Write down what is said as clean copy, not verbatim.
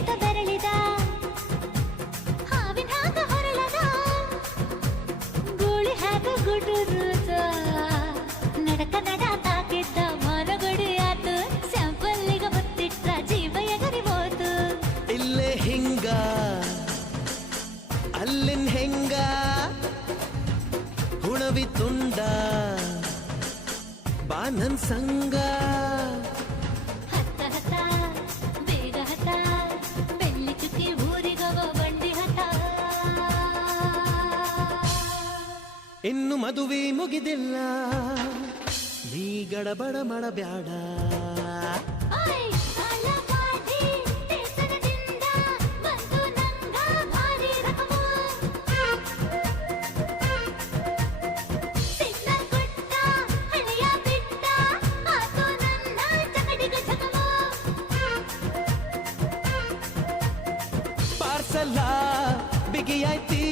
ಎಳೆಯುತ್ತ ಬೆರಳಿದ ಹಾವಿನ ಹಾಗ ಹೊರಳದ ಗೂಳಿ ಹಾಗ ಗುಡುರುದ ನಡಕ ನಡ ತಾಕಿದ್ದ ಮರಗಡಿ ಆತು ಸ್ಯಾಂಪಲ್ಲಿಗ ಮುತ್ತಿಟ್ಟ ಜೀವ ಎಗರಿ ಹೋತು ಇಲ್ಲೇ ಹಿಂಗ ಅಲ್ಲಿನ್ ಹೆಂಗ ಹುಣವಿ ತುಂಡ ಬಾ ನನ್ ಸಂಗ ಹತ್ತ ಹತ್ತ ಬೇಗ ಹತ್ತ ಬೆಳ್ಳಿ ಚುಕ್ಕಿ ಊರಿಗವ ಬಂಡಿ ಹತ್ತ ಇನ್ನು ಮದುವೆ ಮುಗಿದಿಲ್ಲ ನೀ ಗಡಬಡ ಮಾಡಬ್ಯಾಡ ಓಯ್ ಕಾಲಪಾಟಿ ದೇಶದಿಂದ ಬಂತು ನಂಗ ಭಾರಿ ರಕಮು ಸಿಗ್ನಲ್ ಕೊಟ್ಟ ಹಳೆಯ ಬಿಟ್ಟ ಆತು ನನ್ನ ಚಕಡಿಗ ಚಕಮು ಪಾರ್ಸಲ ಬಿಗಿಯಾಯ್ತಿ